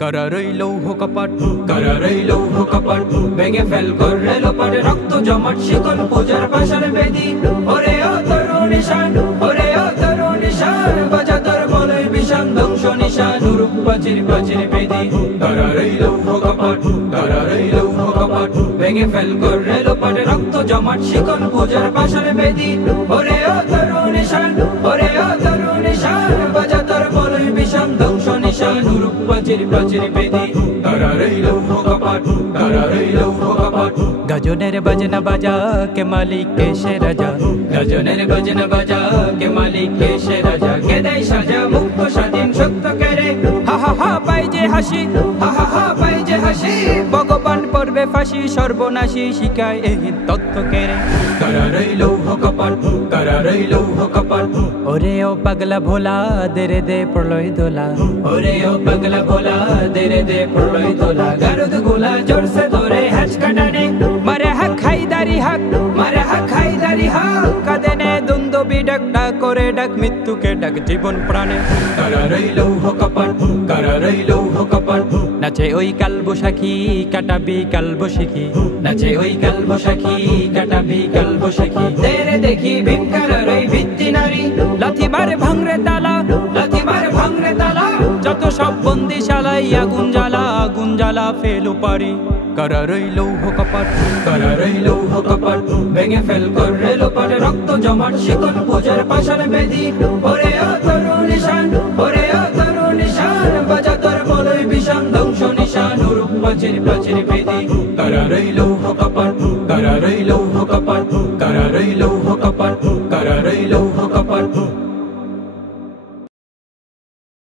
करारई लौह कपाट करारई लौह कपाट ভেঙে ফেল করে লোপাটে রক্ত জমাট শিকল পূজার পাশার বেদি ওরে ও তরুণ নিশান ওরে ও তরুণ নিশান বাজা তোর বলই বিষাণ ধ্বংস নিশান রূপ পাচির পাচির বেদি करारई लौह कपाट करारई लौह कपाट ভেঙে ফেল করে লোপাটে রক্ত জমাট শিকল পূজার পাশার বেদি ওরে ও তরুণ নিশান ওরে ও তরুণ নিশান বাজা তোর বলই বিষাণ ধ্বংস নিশান রূপ পাচির পাচির বেদি करारई लौह कपाट करारई लौह कपाट गजनेर बजना बाजा के मालिक के से राजा गजनेर बजना बाजा के मालिक के से राजा के देय साजा मुक्त स्वाधीन सत्य करे हा हा हा पाई जे हासि हा हा हा पाई जे हासि भगवान पड़बे फाঁসি সর্বনাশী শিখায় এই তত্ত্ব কেড়ে करारई लौह कपाट करारई लौह कपाट ओरे ओ पगला भोला देरे दे प्रलय दोला ओरे ओ पगला भोला देरे दे प्रलय दोला गारुद गोला जोर से धरे हाथ काटाने मारे हक हायदारी हक मारे हक हायदारी हक कादेने द्वंद्व बिडक डाक करे डाक मृत्यु के डाक जीवन प्राणे करारई लौह कपाट करारई लौह कपाट नाचे ओई कालबैशाखी काटाबी कालबैशाखी नाचे ओई कालबैशाखी काटाबी कालबैशाखी तेरे देखी भीमकारारई ভিত্তি নারী লাথি মারে ভাঙরে তালা লাথি মারে ভাঙরে তালা যত সব বন্দিশালায় আগুন জ্বালা ফেলো পারি करारई लौह कपाट करारई लौह कपाट ভেঙে ফেল করে লোপাটে রক্ত জমাট শিকল পূজার পাশার বেদি ওরে ও তরুণ নিশান ওরে ও তরুণ নিশান বাজা তোর বলই বিষাণ ধ্বংস নিশান রূপ পাচির পাচির বেদি करारई लौह कपाट करारई लौह कपाट करारई लौह कपाट करारई लौह कपाट